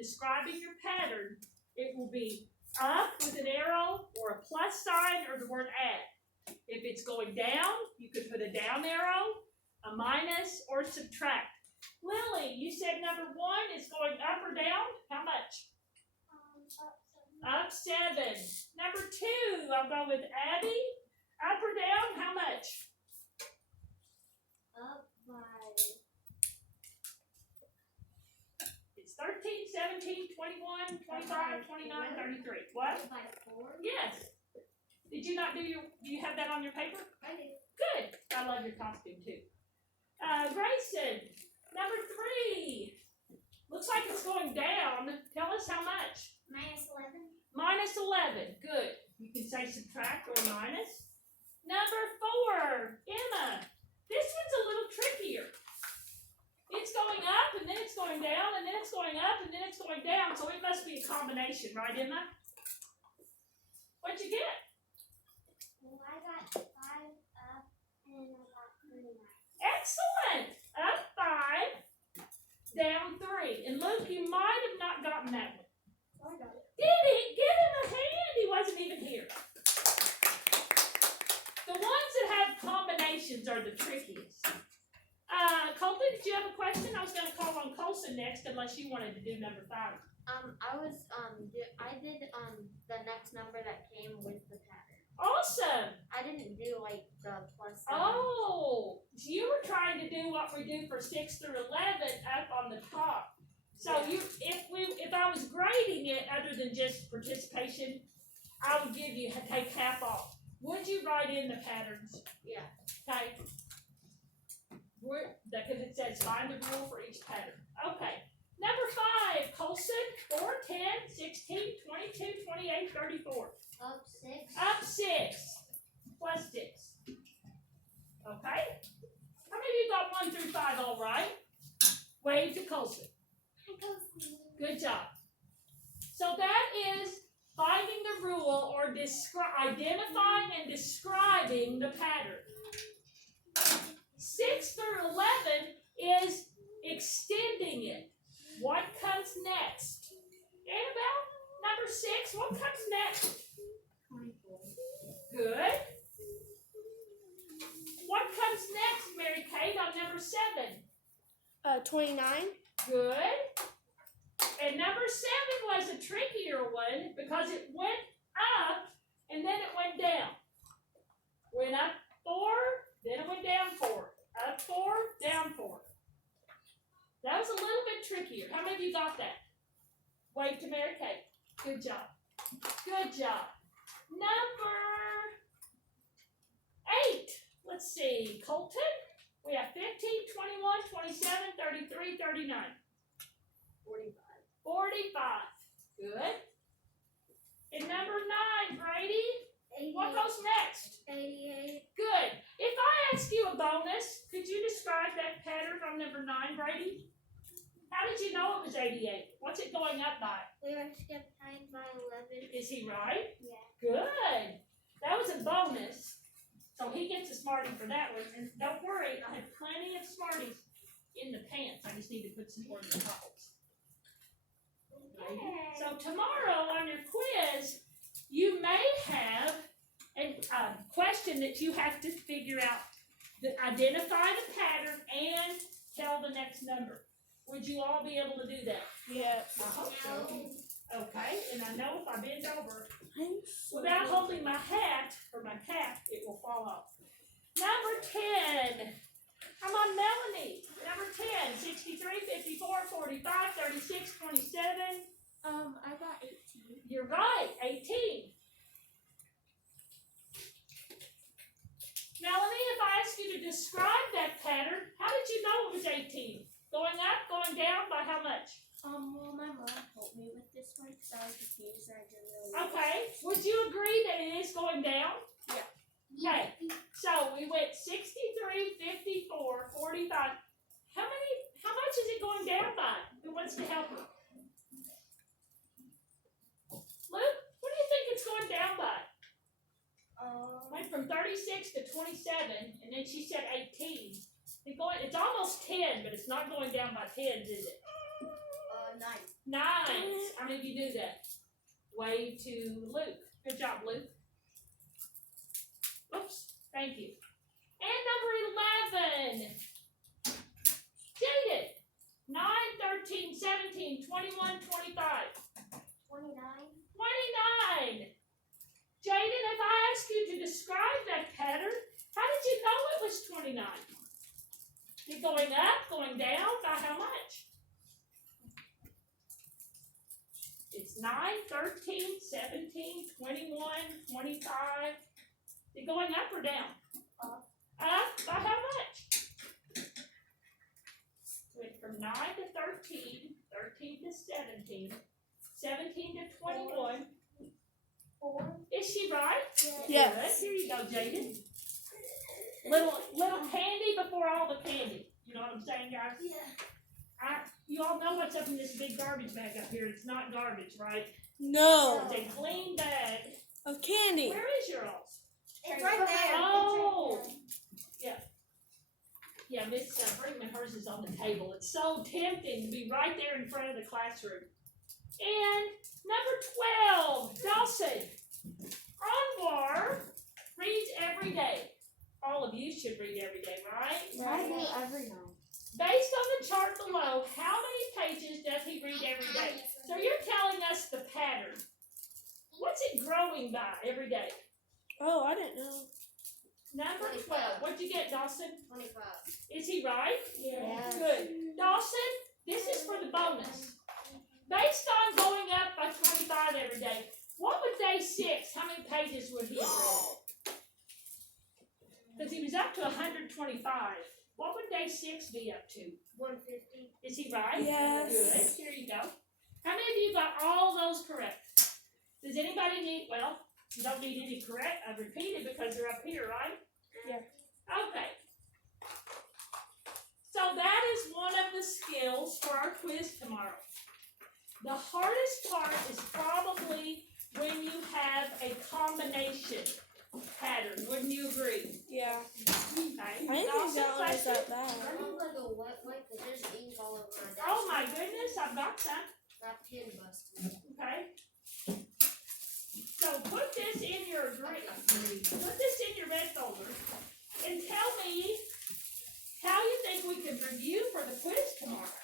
describing your pattern, it will be up with an arrow or a plus sign or the word add. If it's going down, you could put a down arrow, a minus, or subtract. Lily, you said number 1 is going up or down? How much? Up 7. Number 2, I'll go with Abby. Up or down? How much? Up by. It's 13, 17, 21, 25, 29, 33. What? Up by 4. Yes. Did you not do you have that on your paper? I do. Good. I love your costume too. Grayson, number 3. Looks like it's going down. Tell us how much. -11. Minus 11. Good. You can say subtract or minus. Number 4. Emma. This one's a little trickier. It's going up, and then it's going down, and then it's going up, and then it's going down. So it must be a combination, right, Emma? What'd you get? Well, I got 5 up, and I got 39. Excellent. Up 5, down 3. And Luke, you might have not gotten that one. Oh, I got it. Did he? Give him a hand. He wasn't even here. The ones that have combinations are the trickiest. Colton, did you have a question? I was going to call on Colson next, unless you wanted to do number 5. I did the next number that came with the pattern. Awesome. I didn't do like the plus sign. Oh, so you were trying to do what we do for 6 through 11 up on the top. So if I was grading it other than just participation, I would give you take half off. Would you write in the patterns? Yeah. Okay. Because it says find the rule for each pattern. Okay. Number 5, Colson, 4, 10, 16, 22, 28, 34. Up 6. Up 6. Plus 6. Okay? How many of you got 1 through 5 all right? Wave to Colson. Good job. So that is finding the rule or identifying and describing the pattern. 6 through 11 is extending it. What comes next? Annabelle, number 6, what comes next? 24. Good. What comes next, Mary Kate, on number 7? 29. Good. And number 7 was a trickier one because it went up and then it went down. Went up 4, then it went down 4. Up 4, down 4. That was a little bit trickier. How many of you got that? Wave to Mary Kate. Good job. Good job. Number 8. Let's see. Colton. We have 15, 21, 27, 33, 39. 45. 45. Good. And number 9, Brady. 88. What goes next? 88. Good. If I ask you a bonus, could you describe that pattern on number 9, Brady? How did you know it was 88? What's it going up by? We are skipped 9 by 11. Is he right? Yeah. Good. That was a bonus. So he gets a Smartie for that one. And don't worry, I have plenty of Smarties in the pants. I just need to put some more in the pockets. Okay. So tomorrow on your quiz, you may have a question that you have to figure out. Identify the pattern and tell the next number. Would you all be able to do that? Yes. I hope so. No. Okay, and I know if I bend over, without holding my hat or my cap, it will fall off. Number 10. Come on, Melanie. Number 10. 63, 54, 45, 36, 27. I got 18. You're right. 18. Melanie, if I ask you to describe that pattern, how did you know it was 18? Going up, going down by how much? Well, my mom helped me with this one because I was confused and I didn't really know. Okay. Would you agree that it is going down? Yeah. Okay. So we went 63, 54, 45. How much is it going down by? Who wants to help her? Luke, what do you think it's going down by? Went from 36 to 27, and then she said 18. It's almost 10, but it's not going down by 10s, is it? 9. Nines. How many of you do that? Wave to Luke. Good job, Luke. Oops. Thank you. And number 11. Jaden. 9, 13, 17, 21, 25. 29. 29. Jaden, if I ask you to describe that pattern, how did you know it was 29? Is it going up, going down, by how much? It's 9, 13, 17, 21, 25. Is it going up or down? Up. Up, by how much? Went from 9 to 13, 13 to 17, 17 to 21. 4. Is she right? Yes. Good. Here you go, Jaden. Little candy before all the candy. You know what I'm saying, guys? Yeah. You all know what's up in this big garbage bag up here. It's not garbage, right? No. It's a clean bag. Of candy. Where is your all's? It's right there. Oh. Yeah, Miss Brinkman, hers is on the table. It's so tempting to be right there in front of the classroom. And number 12, Dawson. Anwar reads every day. All of you should read every day, right? Right. Every night. Based on the chart below, how many pages does he read every day? So you're telling us the pattern. What's it growing by every day? Oh, I didn't know. Number 12. What'd you get, Dawson? 25. Is he right? Yes. Good. Dawson, this is for the bonus. Based on going up by 25 every day, what would day 6, how many pages would he have read? Because he was up to 125. What would day 6 be up to? 150. Is he right? Yes. Good. Here you go. How many of you got all those correct? Does anybody need, well, you don't need any correct. I've repeated because they're up here, right? Yeah. Okay. So that is one of the skills for our quiz tomorrow. The hardest part is probably when you have a combination pattern. Wouldn't you agree? Yeah. Okay. I didn't think Dawson, that one was question? that bad. I look like a wet wipe, but there's ink all over my desk. Oh my goodness, I've got some. That pin busted. Okay. So put this in your green, put this in your red folder, and tell me how you think we can review for the quiz tomorrow.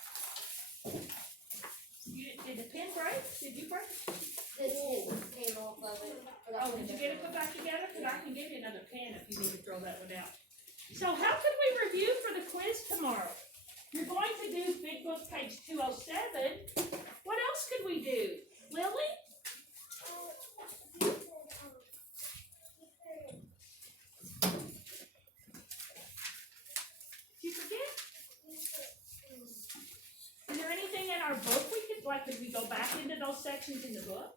Did the pen break? Did you break? This pin came off of it. Oh, did you get it put back together? Because I can give you another pen if you need to throw that one out. So how can we review for the quiz tomorrow? You're going to do Big Book page 207. What else could we do? Lily? Did you forget? Is there anything in our book we could, like, could we go back into those sections in the book?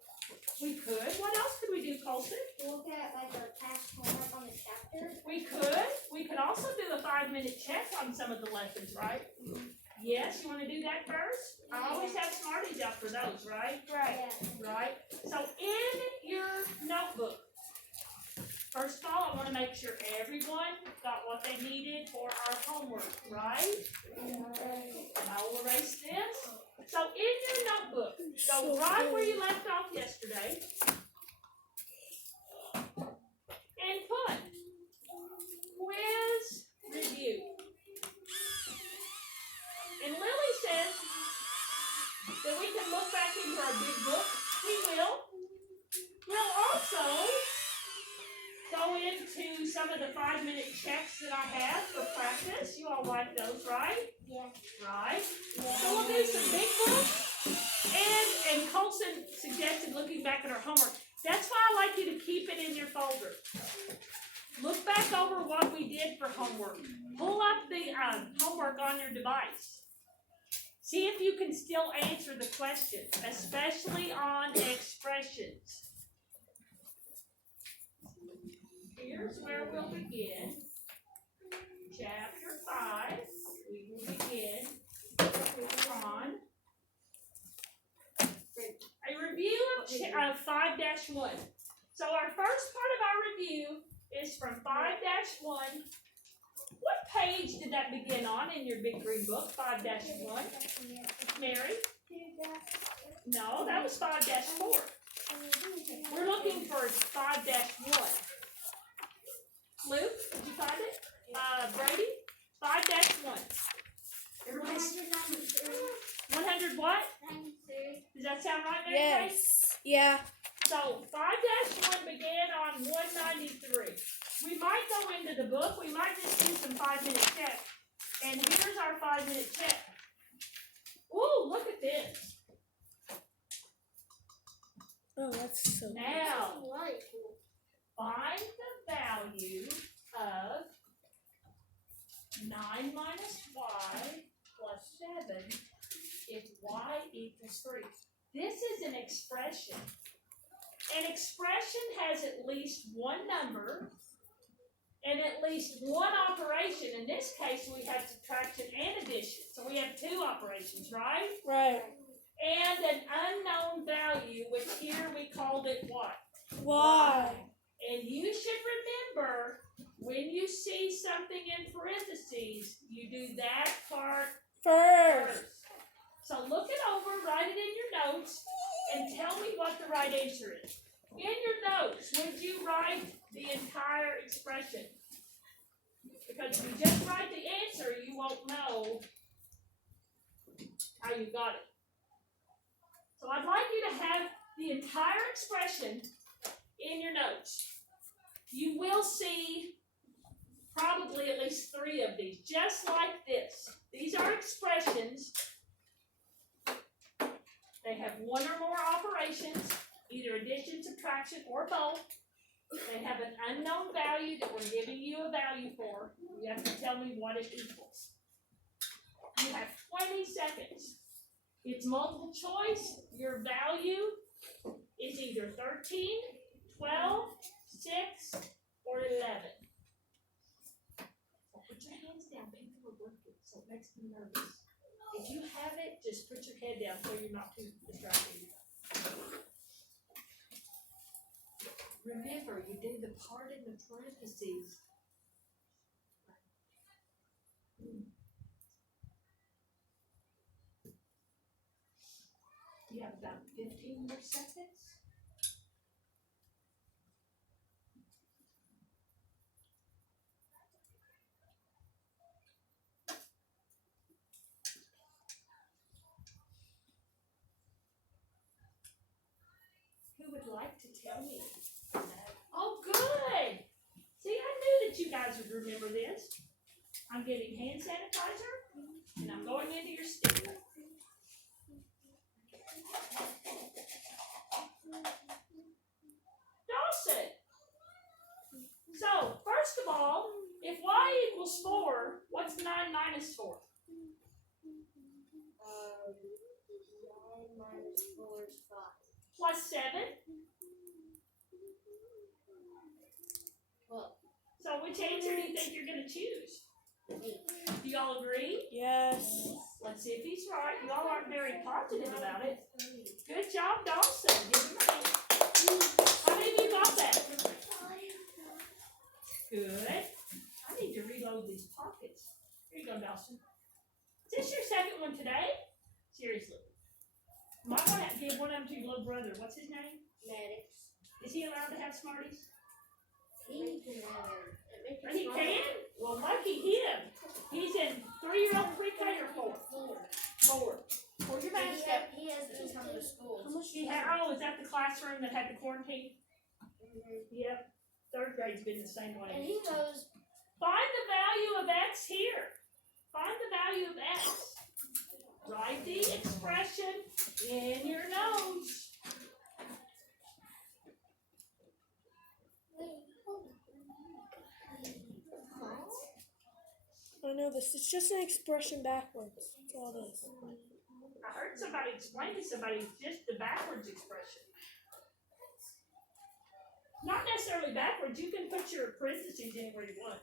We could. What else could we do, Colson? Look at like the past homework on the chapter. We could. We could also do a 5-minute check on some of the lessons, right? Yes, you want to do that first? I always have Smarties out for those, right? Yeah. Right? So in your notebook, first of all, I want to make sure everyone got what they needed for our homework, right? And I will erase this. So in your notebook, go right where you left off yesterday and put quiz review. And Lily says that we can look back into our big book. We will. We'll also go into some of the 5-minute checks that I have for practice. You all like those, right? Yeah. Right? So we'll do some big book. And Colson suggested looking back at our homework. That's why I like you to keep it in your folder. Look back over what we did for homework. Pull up the homework on your device. See if you can still answer the question, especially on expressions. Here's where we'll begin. Chapter 5. We will begin on a review of 5-1. So our first part of our review is from 5-1. What page did that begin on in your big green book, 5-1? Mary? No, that was 5-4. We're looking for 5-1. Luke, did you find it? Brady? 5-1. Everybody's 100 what? 93. Does that sound right, Mary Kay? Yes. Yeah. So 5-1 began on 193. We might go into the book. We might just do some 5-minute check. And here's our 5-minute check. Ooh, look at this. Oh, that's so. Now, Right. find the value of 9 minus y plus 7 if y equals 3. This is an expression. An expression has at least one number and at least one operation. In this case, we have subtraction and addition. So we have 2 operations, right? Right. And an unknown value, which here we called it what? Why? And you should remember, when you see something in parentheses, you do that part First. first. So look it over, write it in your notes, and tell me what the right answer is. In your notes, would you write the entire expression? Because if you just write the answer, you won't know how you got it. So I'd like you to have the entire expression in your notes. You will see probably at least 3 of these, just like this. These are expressions. They have 1 or more operations, either addition, subtraction, or both. They have an unknown value that we're giving you a value for. You have to tell me what it equals. You have 20 seconds. It's multiple choice. Your value is either 13, 12, 6, or 11. So put your hands down. People are looking, so it makes me nervous. If you have it, just put your head down so you're not too distracted. Remember, you do the part in the parentheses. You have about 15 more seconds. Who would like to tell me? Oh, good! See, I knew that you guys would remember this. I'm getting hand sanitizer, and I'm going into your sticker. Dawson! So, first of all, if y equals 4, what's 9 minus 4? 9 minus 4 is 5. Plus 7? 12. So which answer do you think you're going to choose? 8. Do y'all agree? Yes. Let's see if he's right. Y'all aren't very positive about it. Good job, Dawson. Give him a hand. How many of you got that? Good. I need to reload these pockets. Here you go, Dawson. Is this your second one today? Seriously. Might want to give one of them to your little brother. What's his name? Maddox. Is he allowed to have Smarties? He can have it. It makes He you can? Well, lucky him. He's in 3-year-old pre-K or 4? 4. For your basket. He has to come to school. Oh, is that the classroom that had the quarantine? Yep. 3rd grade's been the same And way. he goes, Find the value of x here. Find the value of x. Write the expression in your notes. I know this. It's just an expression backwards. That's all it is. I heard somebody explain to somebody just the backwards expression. Not necessarily backwards. You can put your parentheses anywhere you want.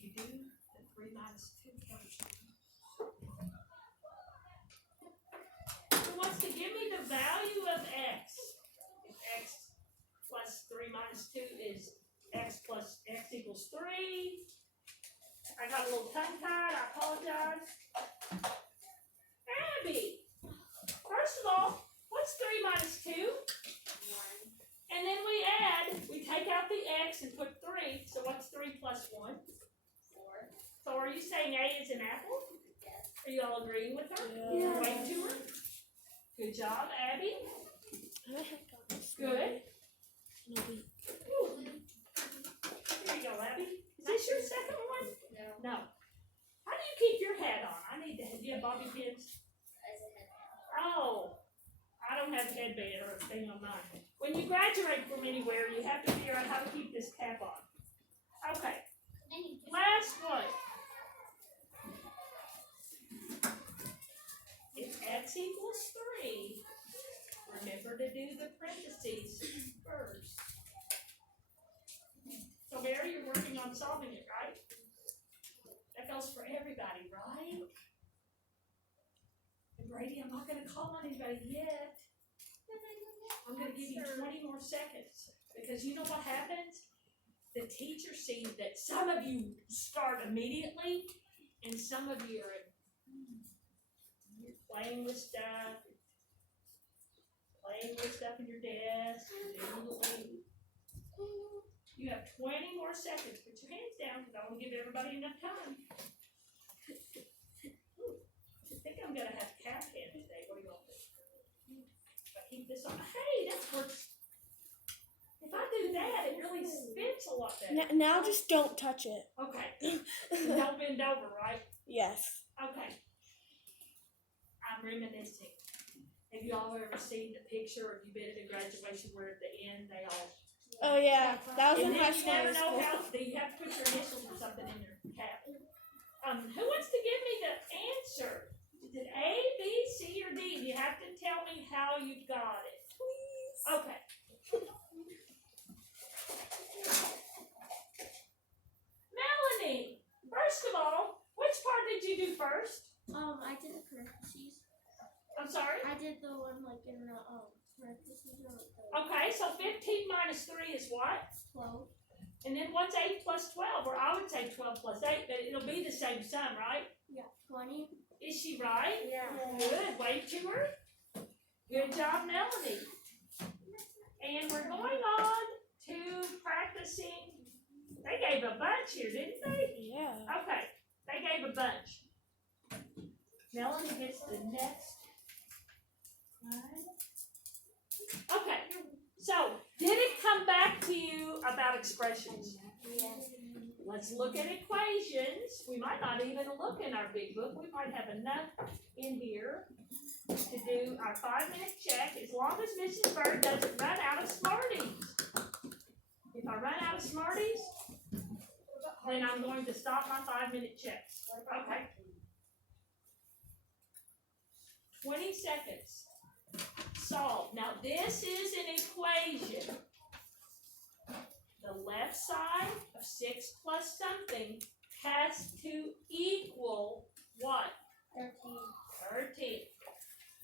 You do the 3 minus 2 first. Who wants to give me the value of x? If x plus 3 minus 2 is x plus x equals 3, I got a little tongue tied, I apologize. Abby, first of all, what's 3 minus 2? 1. And then we take out the x and put 3, so what's 3 plus 1? 4. So are you saying A is an apple? Yes. Are you all agreeing with her? Yeah. Wait to her. Good job, Abby. I have gotten this Good. in a week. Whew. Here you go, Abby. Is this your second one? No. No. How do you keep your hat on? I need to. Do you have bobby pins? As a head. Oh, I don't have a headband or a thing on mine. When you graduate from anywhere, you have to figure out how to keep this cap on. Okay. Last one. If x equals 3, remember to do the parentheses first. So Mary, you're working on solving it, right? That goes for everybody, right? And Brady, I'm not gonna call on anybody yet. I'm gonna give you 20 more seconds, because you know what happens? The teacher sees that some of you start immediately, and some of you are you're playing with stuff in your desk, and doing the thing. You have 20 more seconds. Put your hands down, because I want to give everybody enough time. I think I'm gonna have cat hand today. What do you want to do? If I keep this on, hey, that works. If I do that, it really spins a lot better. Now just don't touch it. Okay. Don't bend over, right? Yes. Okay. I'm reminiscing. Have you all ever seen the picture, or have you been at a graduation where at the end they all? Oh yeah, that was And in then high you school. never know how. You have to put your initials or something in your cap. Who wants to give me the answer? Is it A, B, C, or D? You have to tell me how you got it. Please. Okay. Melanie, first of all, which part did you do first? I did the parentheses. I'm sorry? I did the one like in the parentheses or like the Okay, so 15 minus 3 is what? 12. And then what's 8 plus 12? Or I would say 12 plus 8, but it'll be the same sum, right? Yeah. 20. Is she right? Yeah. Good, wave to her. Good job, Melanie. And we're going on to practicing. They gave a bunch here, didn't they? Yeah. Okay, they gave a bunch. Melanie gets the next one. Okay, so did it come back to you about expressions? Yes. Let's look at equations. We might not even look in our big book. We might have enough in here to do our 5-minute check, as long as Mrs. Bird doesn't run out of Smarties. If I run out of Smarties, then I'm going to stop my 5-minute checks. Okay. 20 seconds. Solve. Now this is an equation. The left side of 6 plus something has to equal what? 13.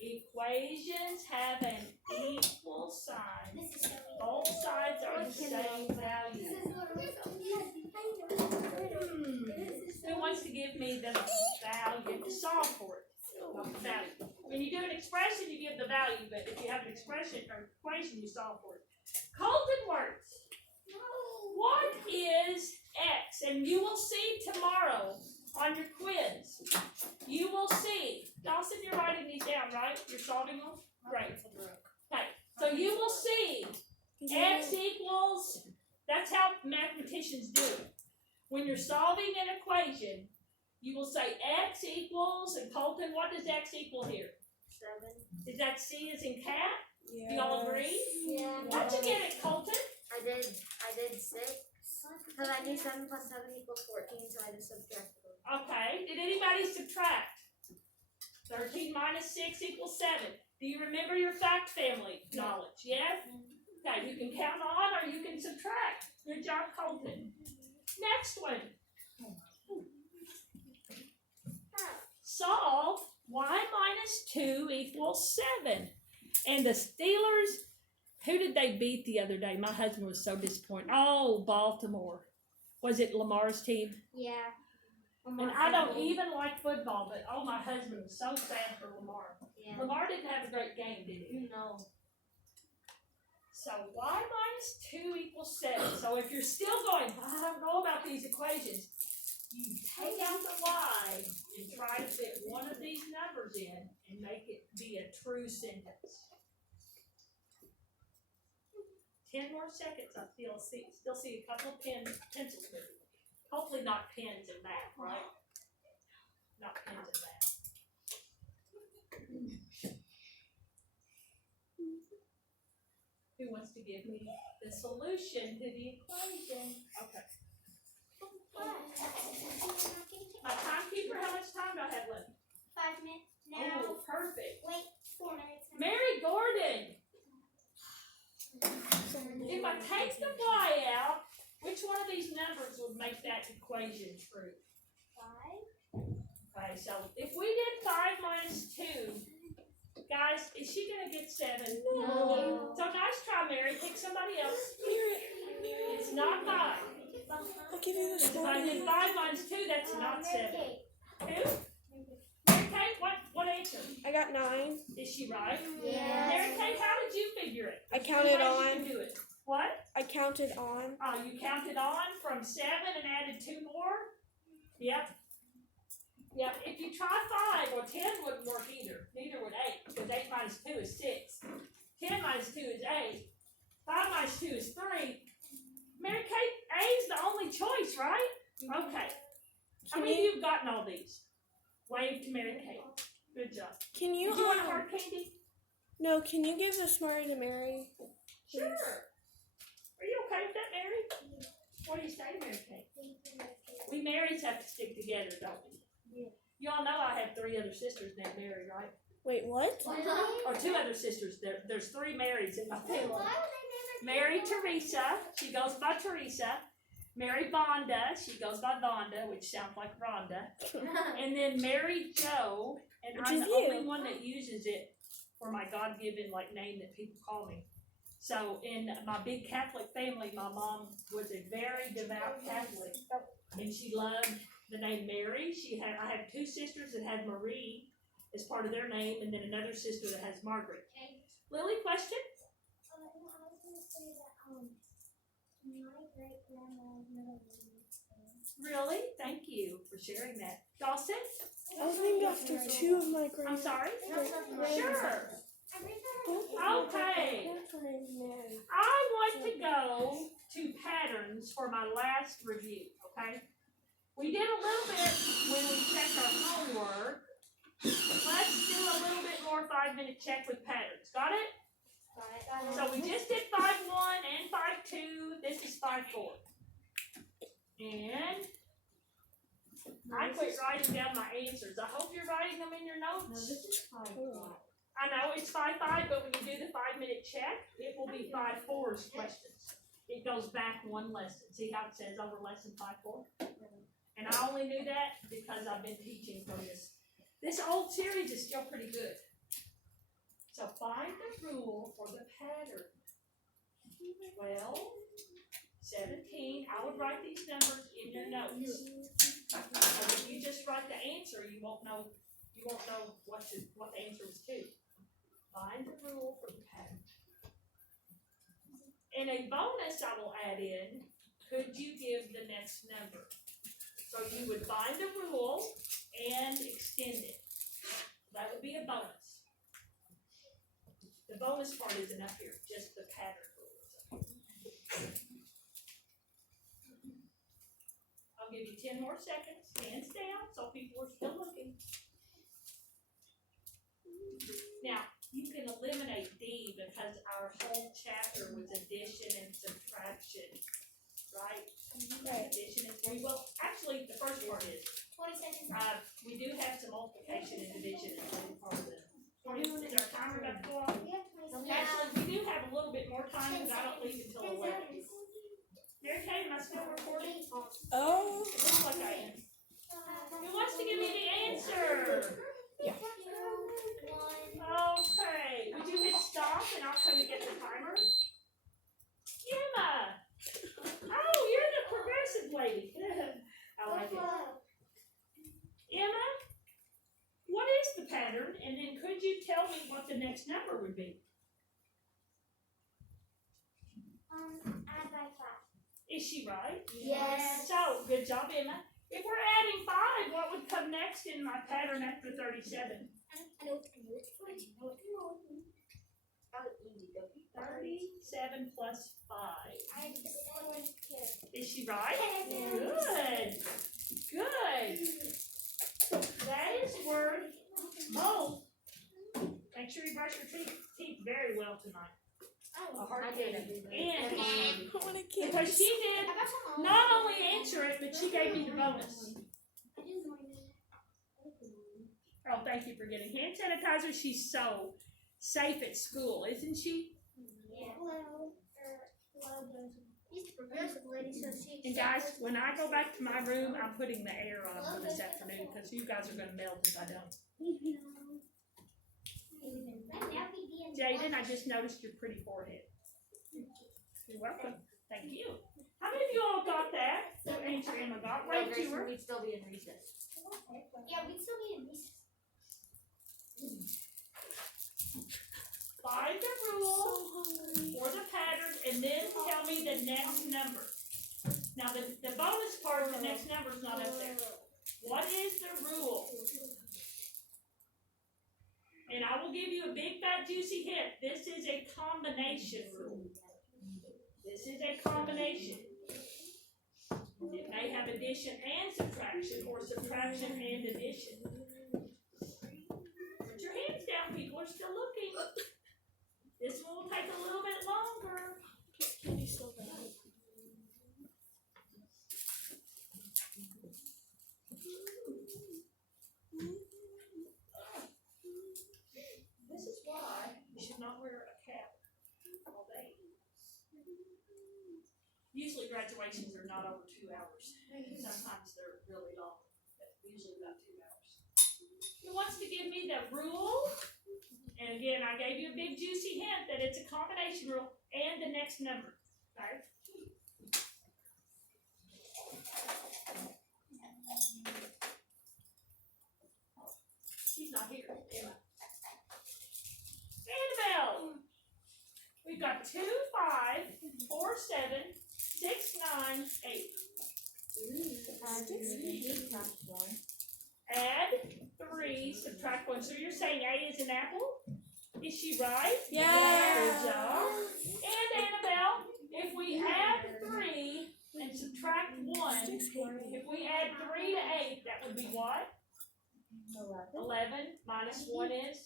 Equations have an equal sign. Both sides are the same value. Who wants to give me the value to solve for it? Not the value. When you do an expression, you give the value, but if you have an expression or equation, you solve for it. Colton words. What is X? And you will see tomorrow on your quiz. You will see. Dawson, you're writing these down, right? You're solving them? Great. Okay. So you will see X equals, that's how mathematicians do it. When you're solving an equation, you will say X equals, and Colton, what does X equal here? 7. Is that C as in cat? Yeah. Do y'all agree? Yeah. How'd you get it, Colton? I did 6. Because I knew 7 plus 7 equals 14, so I just subtracted them. Okay. Did anybody subtract? 13 minus 6 equals 7. Do you remember your fact family knowledge? Yes? Okay, you can count on or you can subtract. Good job, Colton. Next one. Solve y minus 2 equals 7. And the Steelers, who did they beat the other day? My husband was so disappointed. Oh, Baltimore. Was it Lamar's team? Yeah. And I don't even like football, but oh, my husband was so sad for Lamar. Yeah. Lamar didn't have a great game, did he? No. So y minus 2 equals 7. So if you're still going, I don't know about these equations, you take out the y and try to fit one of these numbers in and make it be a true sentence. 10 more seconds. I still see a couple of pencils moving. Hopefully not pens in math, right? Not pens in math. Who wants to give me the solution to the equation? Okay. My timekeeper, how much time do I have left? 5 minutes Oh, perfect. Wait, 4 minutes. Mary Gordon, if I take the y out, which one of these numbers would make that equation true? 5. Okay, so if we did 5 minus 2, guys, is she gonna get 7? No. So nice try, Mary. Pick somebody else. It's not 5. I'll give you this If I did one. 5 minus 2, that's not 7. Who? Mary Kate, what answer? I got 9. Is she right? Yes. Mary Kate, how did you figure it? I Two counted ways you on. can do it. What? I counted on. You counted on from 7 and added 2 more? Yep. Yep, if you try 5, well 10 wouldn't work either. Neither would 8, because 8 minus 2 is 6. 10 minus 2 is 8. 5 minus 2 is 3. Mary Kate, A is the only choice, right? Okay. How many of you have gotten all these? Wave to Mary Kate. Good job. Can you, Do you want a hard candy? no, can you give the smarter to Mary? Sure. Are you okay with that, Mary? What do you say, Mary Kate? We Marys have to stick together, don't we? Yeah. You all know I have 3 other sisters named Mary, right? Wait, what? Or 2 other sisters. There's 3 Marys in my Why family. would they Mary Teresa, she goes by Teresa. Mary Vonda, she goes by Vonda, which sounds like Rhonda. And then Mary Jo, and Which I'm is the you. only one that uses it for my God-given name that people call me. So in my big Catholic family, my mom was a very devout Catholic, and she loved the name Mary. I have 2 sisters that had Marie as part of their name, and then another sister that has Margaret. Lily, question? I was gonna say that my great grandma's middle name is Really? Thank you for sharing that. Dawson? I was named after 2 of my I'm grand. sorry? Great- Sure. Okay. Her name's Mary. I want to go to patterns for my last review, okay? We did a little bit when we checked our homework. Let's do a little bit more 5-minute check with patterns. Got it? So we just did 5-1 and 5-2. This is 5-4. And I quit writing down my answers. I hope you're writing them in your notes. I know it's 5-5, but when you do the 5-minute check, it will be 5-4's questions. It goes back 1 lesson. See how it says over lesson 5-4? And I only knew that because I've been teaching from this old series is still pretty good. So find the rule for the pattern. 12, 17, I would write these numbers in your notes. So if you just write the answer, you won't know what the answer was to. Find the rule for the pattern. And a bonus I will add in, could you give the next number? So you would find the rule and extend it. That would be a bonus. The bonus part isn't up here, just the pattern rule. I'll give you 10 more seconds, hands down, so people are still looking. Now, you can eliminate D because our whole chapter was addition and subtraction, right? Addition and well, actually, the first part is 20 seconds. we do have some multiplication and division in the part of the. Is our timer about to go off? Actually, we do have a little bit more time because I don't leave until 11. Mary Kate, am I still recording? Oh. It looks like I am. Who wants to give me the answer? Okay, would you hit stop and I'll come and get the timer? Emma! Oh, you're the progressive lady. number would be. Add by 5. Is she right? Yes. So, good job, Emma. If we're adding 5, what would come next in my pattern after 37? I know it's 37 plus 5. I had to put the other one here. Is she right? Good. Good. That is word both. Make sure you brush your teeth very well tonight. A hard I candy. did. And I want a kid. because she did I got some not only answer it, but she gave me the bonus. I didn't know. Oh, thank you for getting hand sanitizer. She's so safe at school, isn't she? Yeah. Hello. He's the progressive lady, so she. And guys, when I go back to my room, I'm putting the air on for this afternoon because you guys are going to melt if I don't. Jaden, I just noticed your pretty forehead. You're welcome. Thank you. How many of you all got that? The answer Emma got. Wait, you were. We'd still be in recess. Yeah, we'd still be in recess. Find the rule for the pattern and then tell me the next number. Now, the bonus part of the next number is not up there. What is the rule? And I will give you a big fat juicy hint. This is a combination rule. This is a combination. It may have addition and subtraction or subtraction and addition. Put your hands down, people are still looking. This one will take a little bit longer. Candy so bad. This is why you should not wear a cap all day. Usually graduations are not over 2 hours. Sometimes they're really long, but usually about 2 hours. Who wants to give me the rule? And again, I gave you a big juicy hint that it's a combination rule and the next number. Okay? She's not here. Emma. Annabelle! We've got 2, 5, 4, 7, 6, 9, 8. Add 3, subtract 1. So you're saying A is an apple? Is she right? Yeah. Good job. And Annabelle, if we add 3 and subtract 1, if we add 3 to 8, that would be what? 11 minus 1 is?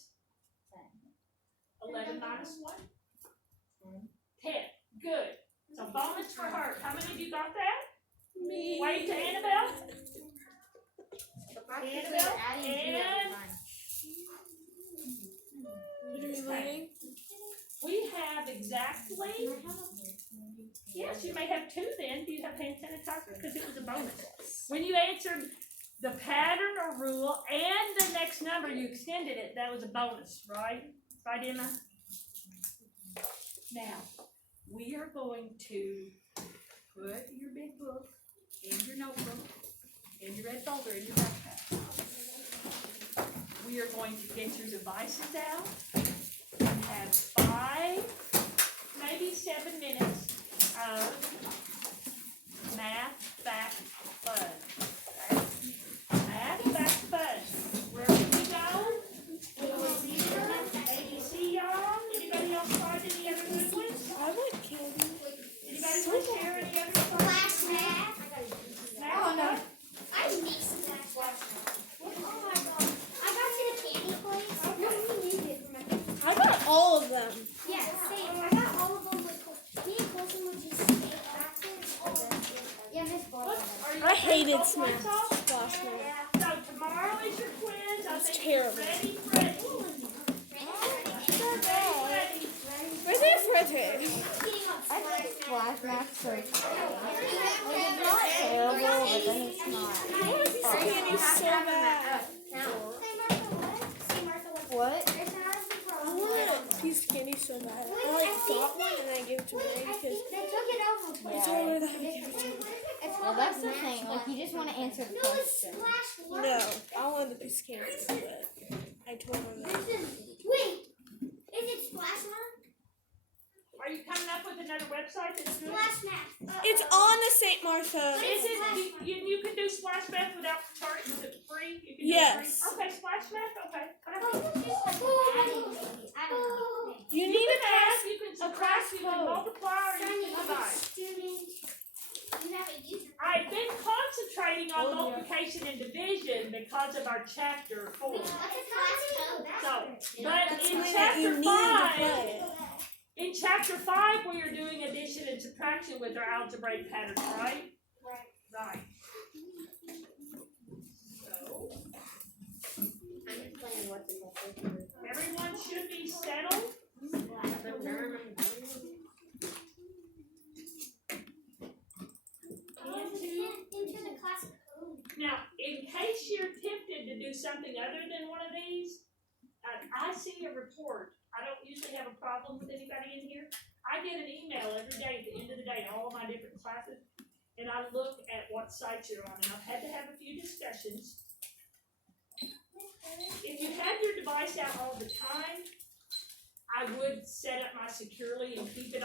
11 minus 1? 10. Good. So bonus for her. How many of you got that? Me. Wait to Annabelle. Annabelle, and- What are we learning? We have exactly. Yes, you may have 2 then. Do you have hand sanitizer? Because it was a bonus. When you answered the pattern or rule and the next number, you extended it. That was a bonus, right? Right, Emma? Now, we are going to put your big book in your notebook, in your red folder, in your backpack. We are going to get your devices out and have 5, maybe 7 minutes of math back fun. Okay? Math back fun. Where can we go? ABC, y'all? Anybody else find any other good ones? I want candy. Anybody want to share any other fun? Flash math. Oh, no. I need some flash math. Oh my god. I got you the candy place. What do you need it for my I got all of them. Yeah, same. I got all of them with me and Colson would just stay active. Yeah, Miss Ball. I hated Both lights Smash. off? Splash Mode. So tomorrow is your quiz. I It's think terrible. Ready. Ready. Where's it Freddy? I think Splash Math so it's not terrible, but then it's not. I want a piece of candy so bad. What? I want a piece of candy so bad. I like got one and I gave it to Mary because They took it out. I told her that I would give it to her. Well, that's the thing. Like, you just want to answer the No, it's question. Splash No, I wanted the piece of candy, but I told her that. Wait, is it Splash Mark? Are you coming up with another website that's good? Splash Math. It's on the St. Martha. Is it, you can do Splash Math without charging, is it free? You can do it Yes. free? Okay, Splash Math, okay. I don't know. You You need can to add, you can subtract, you can code. multiply, or you can divide. Student. You have a user. I've been concentrating on Oh, yeah. multiplication and division because of our chapter 4. What's a class code? So, but That's in when you chapter need to 5, play it. in chapter 5, we are doing addition and subtraction with our algebraic patterns, right? Right. So, I'm just playing what's in the paper. everyone should be settled. Into the class code. Now, in case you're tempted to do something other than one of these, I see a report. I don't usually have a problem with anybody in here. I get an email every day at the end of the day, all of my different classes, and I look at what site you're on, and I've had to have a few discussions. If you have your device out all the time, I would set up my securely and keep it